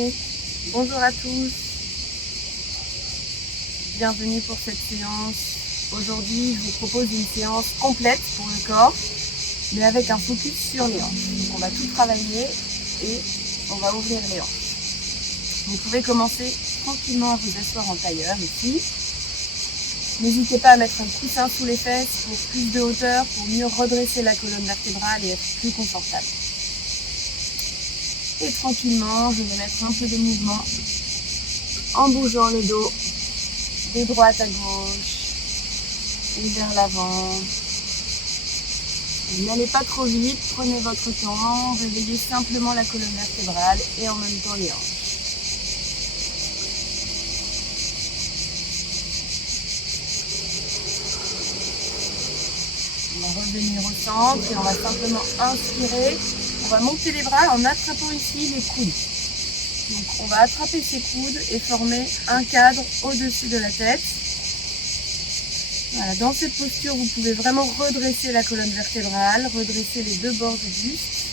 journée, bonjour à tous, bienvenue pour cette séance. Aujourd'hui je vous propose une séance complète pour le corps, mais avec un focus sur les hanches. On va tout travailler et on va ouvrir les hanches. Vous pouvez commencer tranquillement à vous asseoir en tailleur ici. N'hésitez pas à mettre un coussin sous les fesses pour plus de hauteur, pour mieux redresser la colonne vertébrale et être plus confortable. Et tranquillement, je vais mettre un peu de mouvement en bougeant le dos de droite à gauche et vers l'avant. N'allez pas trop vite, prenez votre temps, réveillez simplement la colonne vertébrale et en même temps les hanches. On va revenir au centre et on va simplement inspirer. On va monter les bras en attrapant ici les coudes. Donc on va attraper ces coudes et former un cadre au-dessus de la tête. Voilà, dans cette posture, vous pouvez vraiment redresser la colonne vertébrale, redresser les deux bords du buste.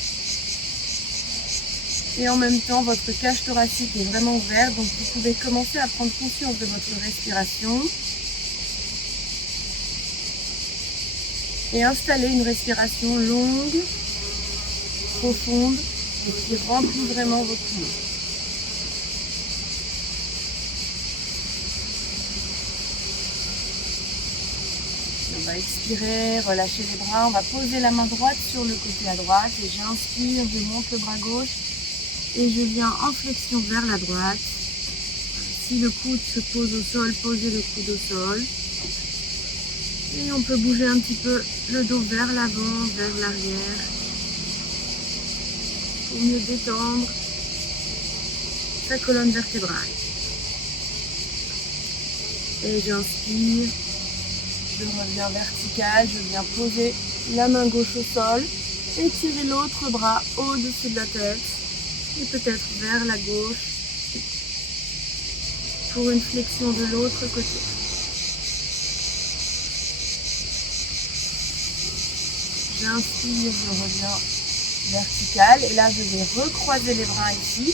Et en même temps, votre cage thoracique est vraiment ouverte, donc vous pouvez commencer à prendre conscience de votre respiration. Et installer une respiration longue, profonde, et qui remplit vraiment vos poumons. On va expirer, relâcher les bras, on va poser la main droite sur le côté à droite et j'inspire, je monte le bras gauche et je viens en flexion vers la droite. Si le coude se pose au sol, posez le coude au sol. Et on peut bouger un petit peu le dos vers l'avant, vers l'arrière, pour mieux détendre sa colonne vertébrale. Et j'inspire, je reviens vertical, je viens poser la main gauche au sol, étirer l'autre bras au-dessus de la tête et peut-être vers la gauche pour une flexion de l'autre côté. J'inspire, je reviens vertical et là je vais recroiser les bras ici,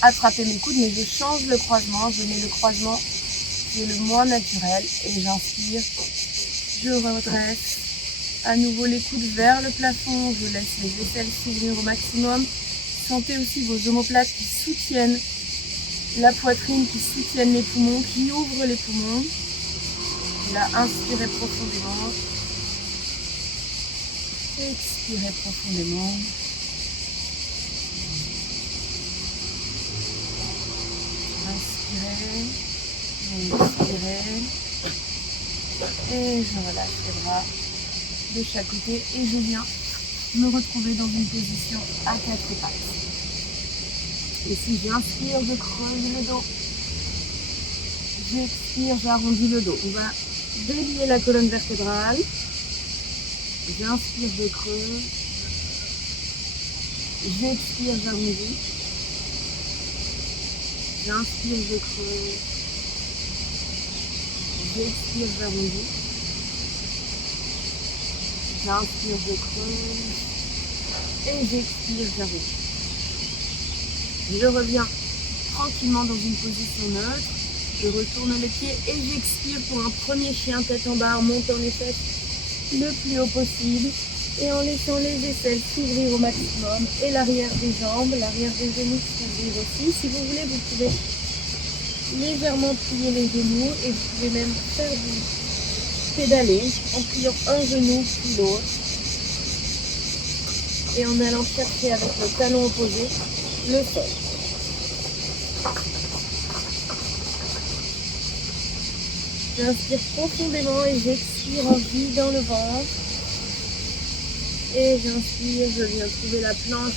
attraper mes coudes mais je change le croisement, je mets le croisement qui est le moins naturel et j'inspire, je redresse à nouveau les coudes vers le plafond, je laisse les aisselles s'ouvrir au maximum, sentez aussi vos omoplates qui soutiennent la poitrine, qui soutiennent les poumons, qui ouvrent les poumons. Là, inspirez profondément. Expirez profondément. Inspirez, expirez. Et je relâche les bras de chaque côté et je viens me retrouver dans une position à quatre pattes. Et si j'inspire, je creuse le dos. J'expire, j'arrondis le dos. On va délier la colonne vertébrale. J'inspire, je creuse. J'expire, j'arrondis. J'inspire, je creuse. J'expire, j'arrondis. J'inspire, je creuse. Et j'expire, j'arrondis. Je reviens tranquillement dans une position neutre. Je retourne les pieds et j'expire pour un premier chien tête en bas en montant les fesses le plus haut possible et en laissant les aisselles s'ouvrir au maximum et l'arrière des jambes, l'arrière des genoux s'ouvrir aussi. Si vous voulez, vous pouvez légèrement plier les genoux et vous pouvez même faire du pédaler en pliant un genou puis l'autre et en allant chercher avec le talon opposé le sol. J'inspire profondément et j'expire en vidant le ventre. Et j'inspire, je viens trouver la planche.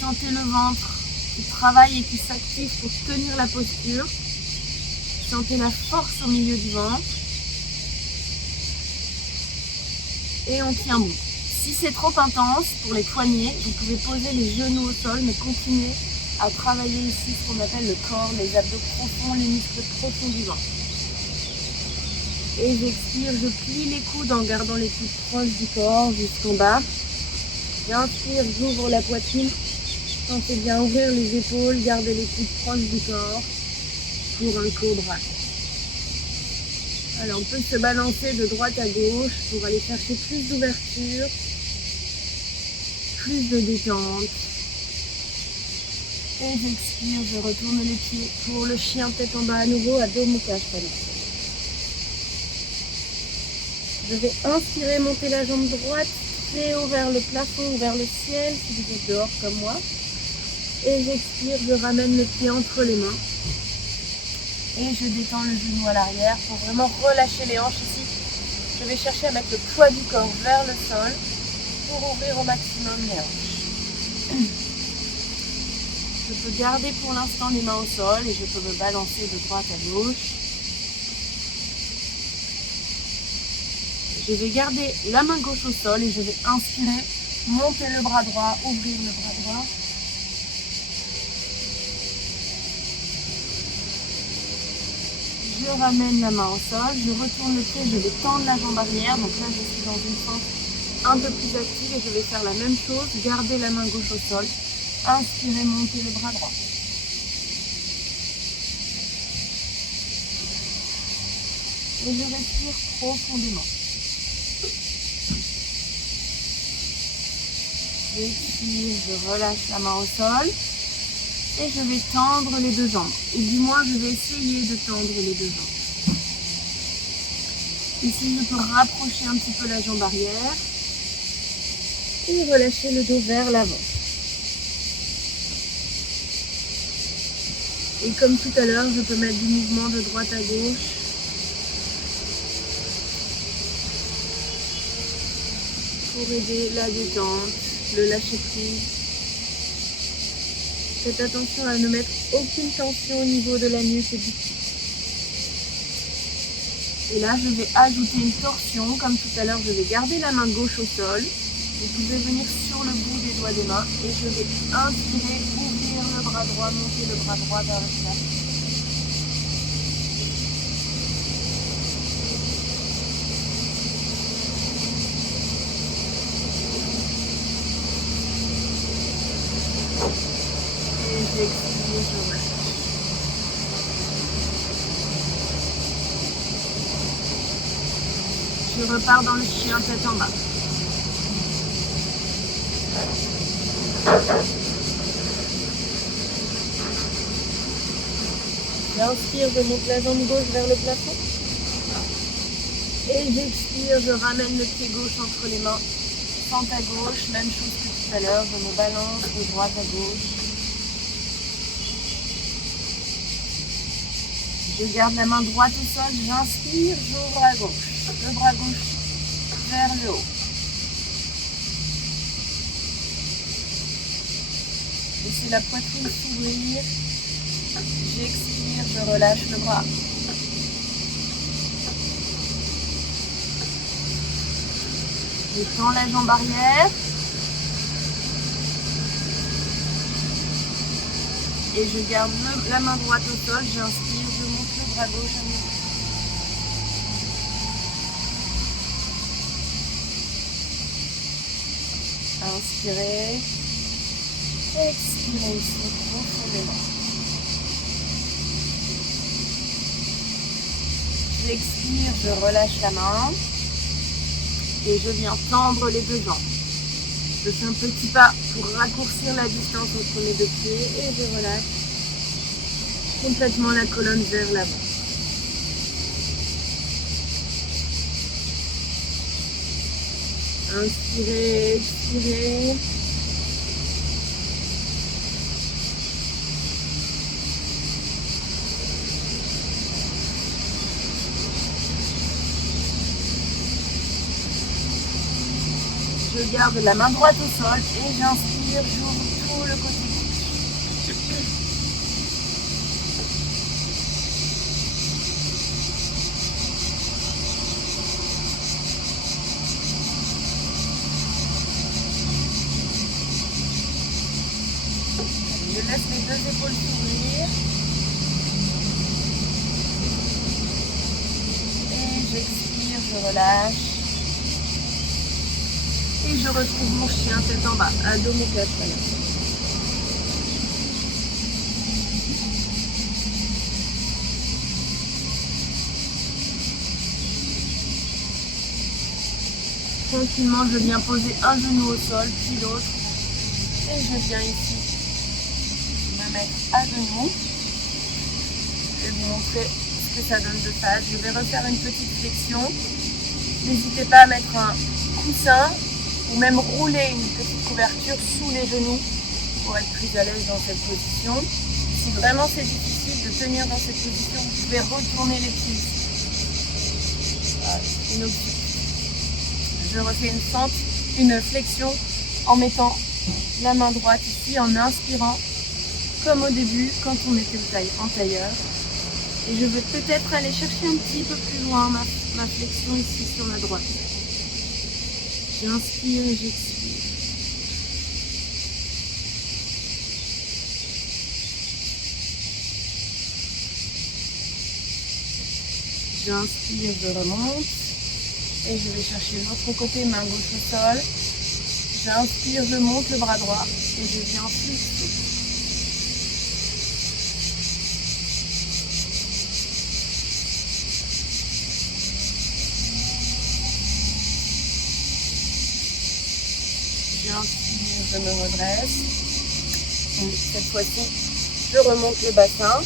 Sentez le ventre qui travaille et qui s'active pour tenir la posture. Sentez la force au milieu du ventre. Et on tient bon. Si c'est trop intense pour les poignets, vous pouvez poser les genoux au sol, mais continuez à travailler ici ce qu'on appelle le corps, les abdos profonds, les muscles profonds du ventre. Et j'expire, je plie les coudes en gardant les coudes proches du corps jusqu'en bas. J'inspire, j'ouvre la poitrine l'important c'est bien ouvrir les épaules, garder les coudes proches du corps pour un cobra. Alors on peut se balancer de droite à gauche pour aller chercher plus d'ouverture, plus de détente. Et j'expire, je retourne les pieds pour le chien tête en bas à nouveau, Adho Mukha Svanasana. Je vais inspirer, monter la jambe droite très haut vers le plafond ou vers le ciel si vous êtes dehors comme moi. Et j'expire, je ramène le pied entre les mains. Et je détends le genou à l'arrière pour vraiment relâcher les hanches ici. Je vais chercher à mettre le poids du corps vers le sol pour ouvrir au maximum les hanches. Je peux garder pour l'instant les mains au sol et je peux me balancer de droite à gauche. Je vais garder la main gauche au sol et je vais inspirer, monter le bras droit, ouvrir le bras droit. Je ramène la main au sol, je retourne le pied, je vais tendre la jambe arrière. Donc là, je suis dans une fente un peu plus active et je vais faire la même chose, garder la main gauche au sol, inspirer, monter le bras droit. Et je respire profondément. J'expire, je relâche la main au sol et je vais tendre les deux jambes. Et du moins, je vais essayer de tendre les deux jambes. Ici, je peux rapprocher un petit peu la jambe arrière et relâcher le dos vers l'avant. Et comme tout à l'heure, je peux mettre du mouvement de droite à gauche. Pour aider la détente, le lâcher prise. Faites attention à ne mettre aucune tension au niveau de la nuque et du cou. Et là, je vais ajouter une torsion. Comme tout à l'heure, je vais garder la main gauche au sol. Vous pouvez venir sur le bout des doigts des mains et je vais inspirer, ouvrir le bras droit, monter le bras droit vers le plafond. Et j'expire, je relâche. Je repars dans le chien tête en bas. J'inspire, je monte la jambe gauche vers le plafond. Et j'expire, je ramène le pied gauche entre les mains. Fente à gauche, même chose que tout à l'heure, je me balance de droite à gauche. Je garde la main droite au sol, j'inspire, j'ouvre à gauche. Le bras gauche vers le haut. Laissez la poitrine s'ouvrir. J'expire, je relâche le bras. Je tends la jambe arrière. Et je garde la main droite au sol, j'inspire, je monte le bras gauche à nouveau. Inspirez. Expirez ici profondément. J'expire, je relâche la main. Et je viens tendre les deux jambes. Je fais un petit pas pour raccourcir la distance entre mes deux pieds et je relâche complètement la colonne vers l'avant. Inspirez, expirez. Je garde la main droite au sol et j'inspire, j'ouvre tout le côté gauche. Je laisse les deux épaules s'ouvrir. Et j'expire, je relâche. Et je retrouve mon chien tête en bas, Adho Mukha Svanasana. tranquillement, je viens poser un genou au sol, puis l'autre. Et je viens ici me mettre à genoux. Je vais vous montrer ce que ça donne de face. Je vais refaire une petite flexion. N'hésitez pas à mettre un coussin ou même rouler une petite couverture sous les genoux pour être plus à l'aise dans cette position. Si vraiment c'est difficile de tenir dans cette position, vous pouvez retourner les pieds ici. Voilà, une option. Je refais une flexion en mettant la main droite ici, en inspirant, comme au début, quand on était en tailleur. Et je vais peut-être aller chercher un petit peu plus loin ma flexion ici sur la droite. J'inspire et j'expire. J'inspire, je remonte. Et je vais chercher l'autre côté, main gauche au sol. J'inspire, je monte le bras droit et je viens flexer. J'inspire, je me redresse. Et cette fois-ci, je remonte le bassin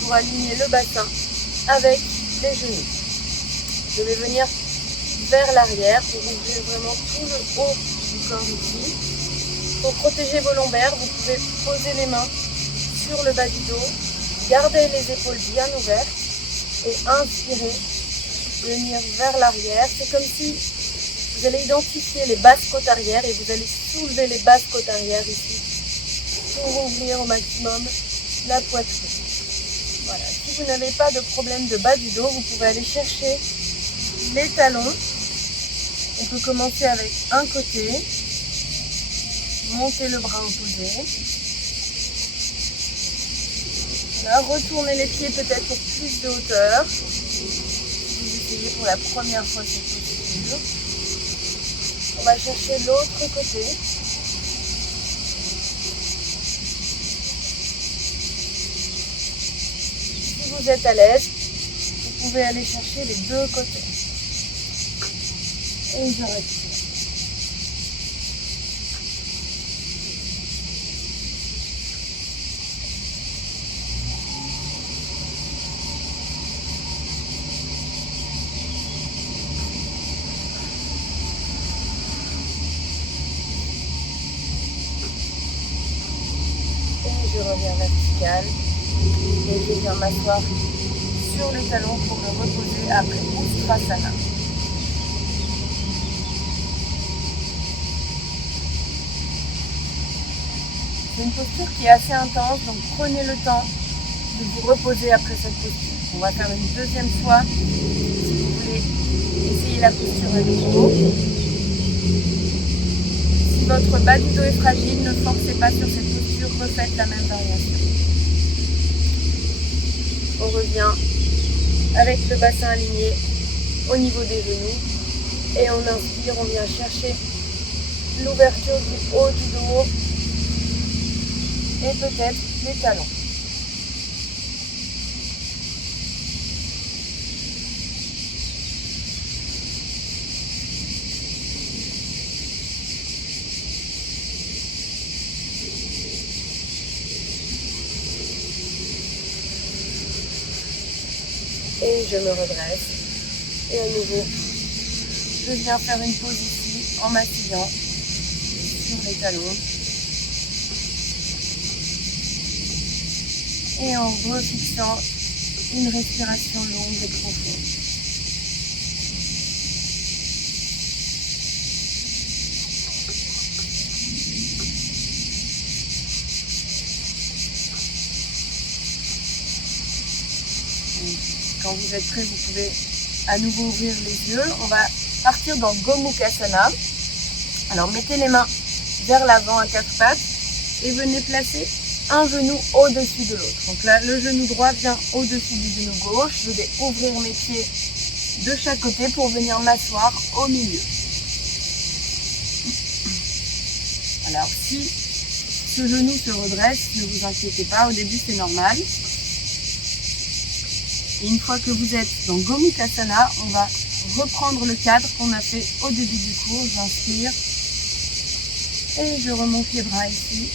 pour aligner le bassin avec les genoux. Je vais venir vers l'arrière pour ouvrir vraiment tout le haut du corps ici. Pour protéger vos lombaires, vous pouvez poser les mains sur le bas du dos, garder les épaules bien ouvertes et inspirer, venir vers l'arrière. C'est comme si vous allez identifier les basses côtes arrière et vous allez soulever les basses côtes arrière ici pour ouvrir au maximum la poitrine. Voilà. Si vous n'avez pas de problème de bas du dos, vous pouvez aller chercher les talons. On peut commencer avec un côté, monter le bras opposé. Voilà, retourner les pieds peut-être pour plus de hauteur. Vous essayez pour la première fois cette posture. On va chercher l'autre côté. Si vous êtes à l'aise, vous pouvez aller chercher les deux côtés. Et je retire. Et je reviens vertical. Et je viens m'asseoir sur le talon pour me reposer après Ustrasana. C'est une posture qui est assez intense, donc prenez le temps de vous reposer après cette posture. On va faire une deuxième fois si vous voulez essayer la posture à nouveau. Si votre bas du dos est fragile, ne forcez pas sur cette posture, refaites la même variation. On revient avec le bassin aligné au niveau des genoux et on inspire, on vient chercher l'ouverture du haut du dos et peut-être les talons. Et je me redresse. Et à nouveau, je viens faire une pause ici en m'asseyant sur les talons. Et en refixant une respiration longue et profonde. Quand vous êtes prêt, vous pouvez à nouveau ouvrir les yeux. On va partir dans Gomukhasana. Alors mettez les mains vers l'avant à quatre pattes et venez placer un genou au-dessus de l'autre. Donc là, le genou droit vient au-dessus du genou gauche. Je vais ouvrir mes pieds de chaque côté pour venir m'asseoir au milieu. Alors si ce genou se redresse, ne vous inquiétez pas, au début c'est normal. Et une fois que vous êtes dans Gomukhasana, on va reprendre le cadre qu'on a fait au début du cours. J'inspire et je remonte les bras ici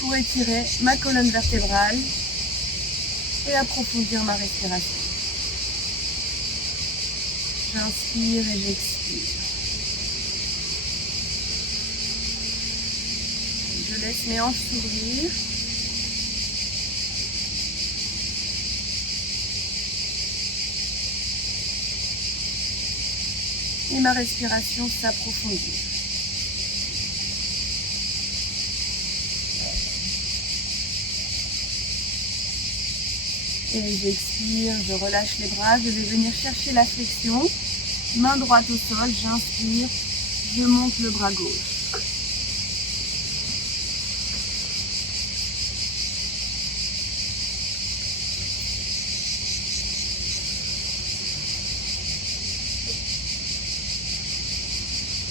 pour étirer ma colonne vertébrale et approfondir ma respiration. J'inspire et j'expire. Je laisse mes hanches s'ouvrir. Et ma respiration s'approfondit. Et j'expire, je relâche les bras, je vais venir chercher la flexion. Main droite au sol, j'inspire, je monte le bras gauche.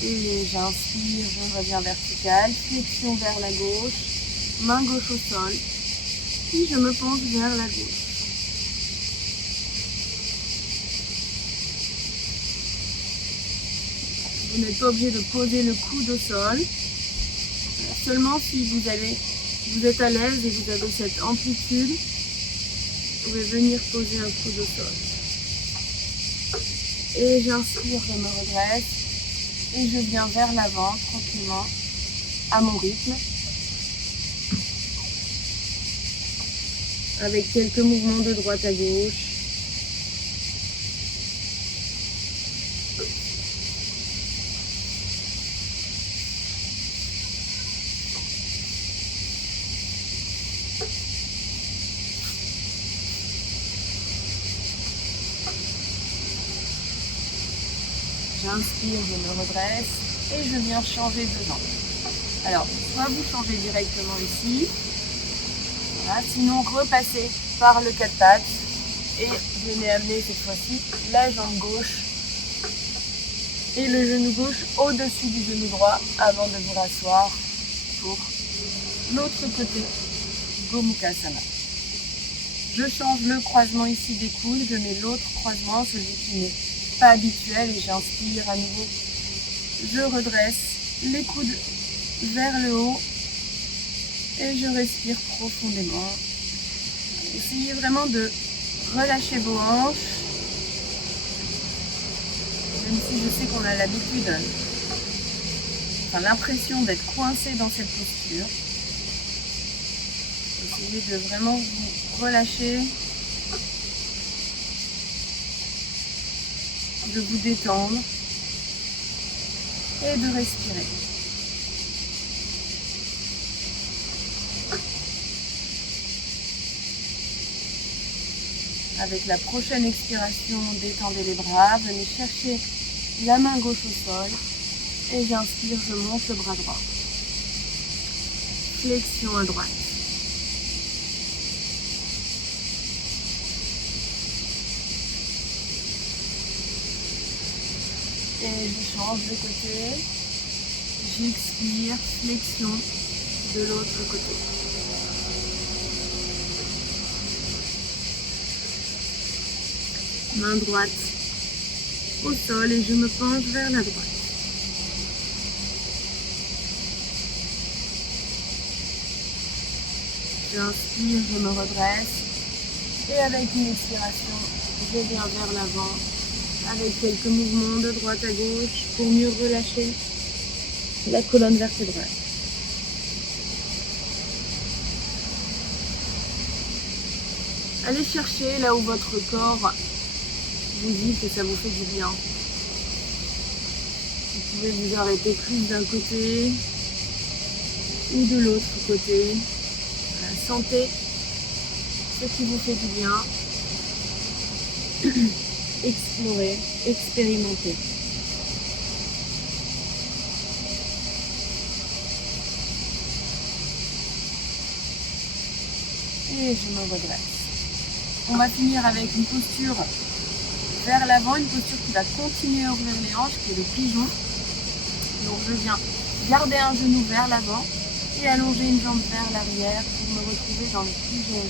Et j'inspire, je reviens vertical, flexion vers la gauche, main gauche au sol, puis je me penche vers la gauche. Vous n'êtes pas obligé de poser le coude au sol, seulement si vous êtes à l'aise et vous avez cette amplitude, vous pouvez venir poser un coude au sol. Et j'inspire, je me redresse. Et je viens vers l'avant, tranquillement, à mon rythme. Avec quelques mouvements de droite à gauche. J'inspire, je me redresse et je viens changer de jambe. Alors, soit vous changez directement ici, voilà, sinon repassez par le 4 pattes et venez amener cette fois-ci la jambe gauche et le genou gauche au-dessus du genou droit avant de vous rasseoir pour l'autre côté, Gomukhasana. Je change le croisement ici des coudes, je mets l'autre croisement, celui qui n'est pas habituel, et j'inspire à nouveau. Je redresse les coudes vers le haut et je respire profondément. Essayez vraiment de relâcher vos hanches, même si je sais qu'on a l'habitude, l'impression d'être coincé dans cette posture. Essayez de vraiment vous relâcher, de vous détendre et de respirer. Avec la prochaine expiration, détendez les bras, venez chercher la main gauche au sol et j'inspire, je monte le bras droit. Flexion à droite. Et je change de côté, j'expire, flexion de l'autre côté. Main droite au sol et je me penche vers la droite. J'inspire, je me redresse et avec une expiration, je viens vers l'avant avec quelques mouvements de droite à gauche pour mieux relâcher la colonne vertébrale. Allez chercher là où votre corps vous dit que ça vous fait du bien. Vous pouvez vous arrêter plus d'un côté ou de l'autre côté. Sentez ce qui vous fait du bien. Explorez, expérimentez. Et je me redresse. On va finir avec une posture vers l'avant, une posture qui va continuer à ouvrir les hanches, qui est le pigeon. Donc je viens garder un genou vers l'avant et allonger une jambe vers l'arrière pour me retrouver dans le pigeon.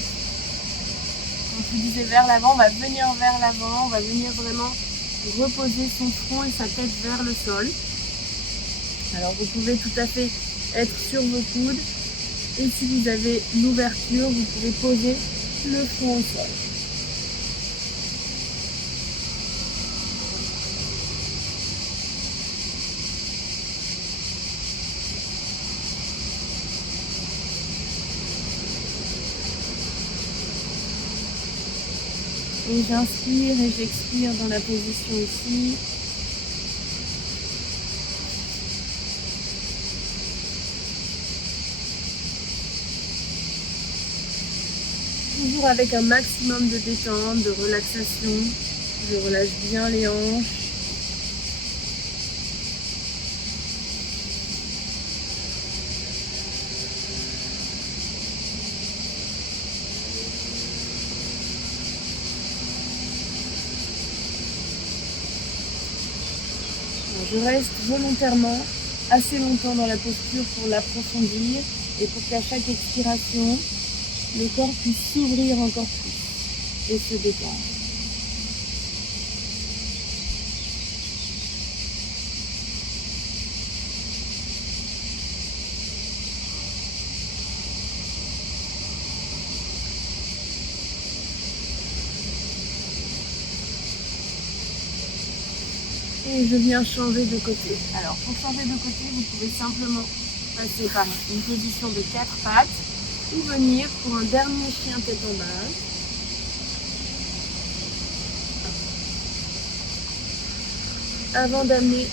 Donc je vous disais vers l'avant, on va venir vers l'avant, on va venir vraiment reposer son front et sa tête vers le sol. Alors vous pouvez tout à fait être sur vos coudes et si vous avez l'ouverture, vous pouvez poser le front au sol. Et j'inspire et j'expire dans la position ici. Toujours avec un maximum de détente, de relaxation. Je relâche bien les hanches. Je reste volontairement assez longtemps dans la posture pour l'approfondir et pour qu'à chaque expiration, le corps puisse s'ouvrir encore plus et se détendre. Et je viens changer de côté. Alors pour changer de côté, vous pouvez simplement passer par une position de 4 pattes ou venir pour un dernier chien tête en bas. Avant d'amener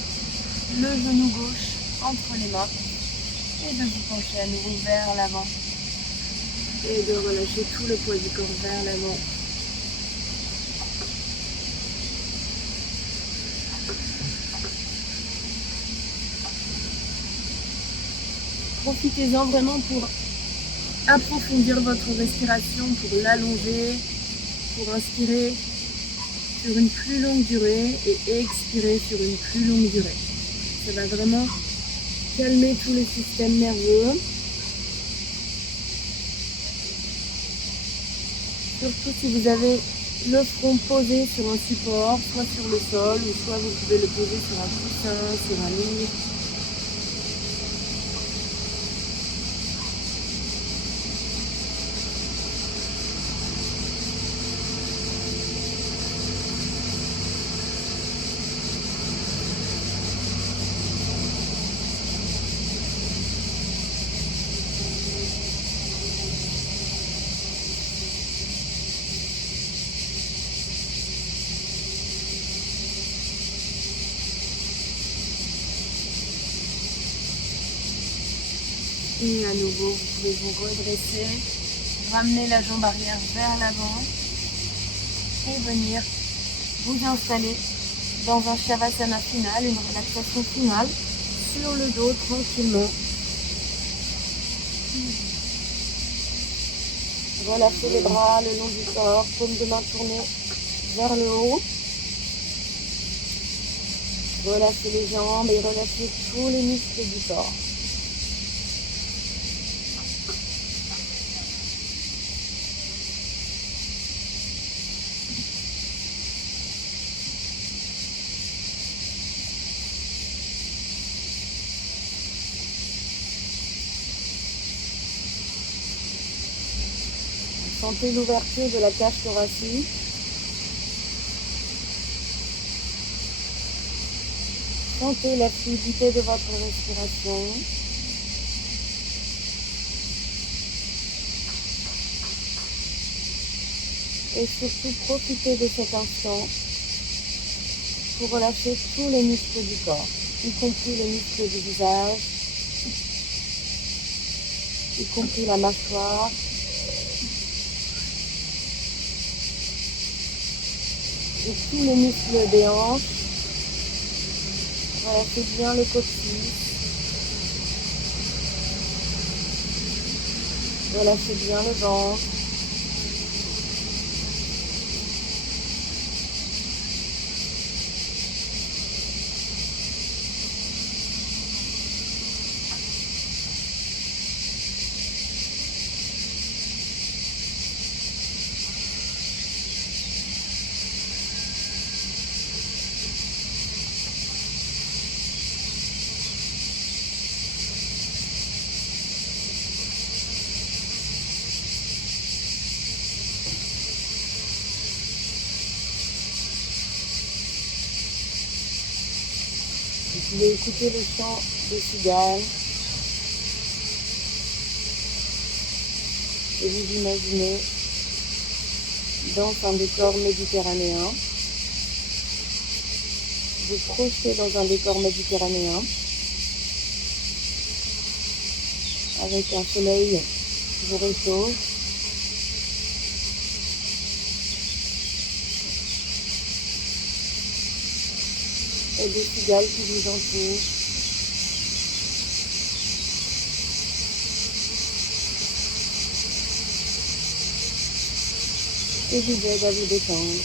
le genou gauche entre les mains et de vous pencher à nouveau vers l'avant et de relâcher tout le poids du corps vers l'avant. Profitez-en vraiment pour approfondir votre respiration, pour l'allonger, pour inspirer sur une plus longue durée et expirer sur une plus longue durée. Ça va vraiment calmer tous les systèmes nerveux. Surtout si vous avez le front posé sur un support, soit sur le sol, ou soit vous pouvez le poser sur un coussin, sur un livre. Et à nouveau, vous pouvez vous redresser, ramener la jambe arrière vers l'avant et venir vous installer dans un Shavasana final, une relaxation finale sur le dos tranquillement. Relâchez les bras le long du corps, paume de main tournée vers le haut. Relâchez les jambes et relâchez tous les muscles du corps. Sentez l'ouverture de la cage thoracique. Sentez la fluidité de votre respiration. Et surtout, profitez de cet instant pour relâcher tous les muscles du corps, y compris les muscles du visage, y compris la mâchoire. Et tous les muscles des hanches. Relâchez bien le coccyx. Relâchez bien le ventre. Je vais écouter le chant des cigales. Et vous imaginez dans un décor méditerranéen. Vous projetez dans un décor méditerranéen avec un soleil qui vous réchauffe. Et des cigales qui vous entourent. Et vous aident à vous détendre.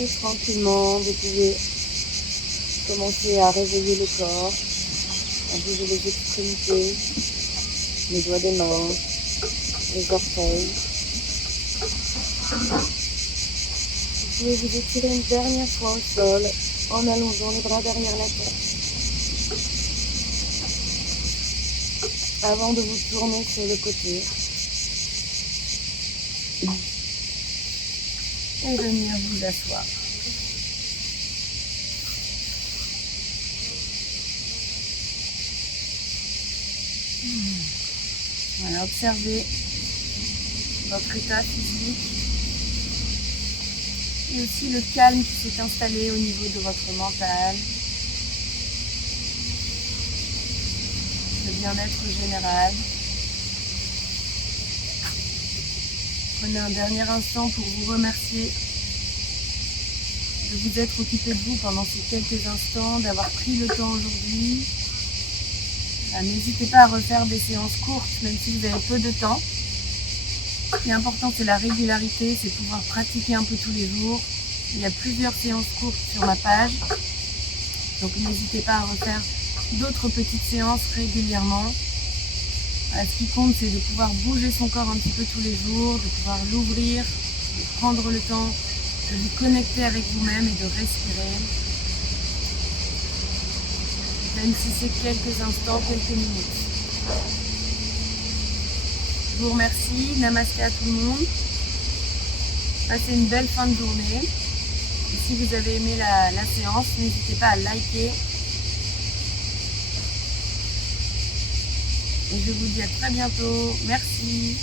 Et tranquillement, vous pouvez commencer à réveiller le corps, à bouger les extrémités, les doigts des mains, les orteils. Vous pouvez vous étirer une dernière fois au sol en allongeant les bras derrière la tête. Avant de vous tourner sur le côté. Et venir vous asseoir. Voilà, observez votre état physique et aussi le calme qui s'est installé au niveau de votre mental, le bien-être général. Prenez un dernier instant pour vous remercier de vous être occupé de vous pendant ces quelques instants, d'avoir pris le temps aujourd'hui. N'hésitez pas à refaire des séances courtes, même si vous avez peu de temps. Ce qui est important, c'est la régularité, c'est pouvoir pratiquer un peu tous les jours. Il y a plusieurs séances courtes sur ma page, donc n'hésitez pas à refaire d'autres petites séances régulièrement. Ce qui compte, c'est de pouvoir bouger son corps un petit peu tous les jours, de pouvoir l'ouvrir, de prendre le temps de vous connecter avec vous-même et de respirer. Même si c'est quelques instants, quelques minutes. Je vous remercie, namasté à tout le monde. Passez une belle fin de journée. Et si vous avez aimé la séance, n'hésitez pas à liker. Et je vous dis à très bientôt. Merci.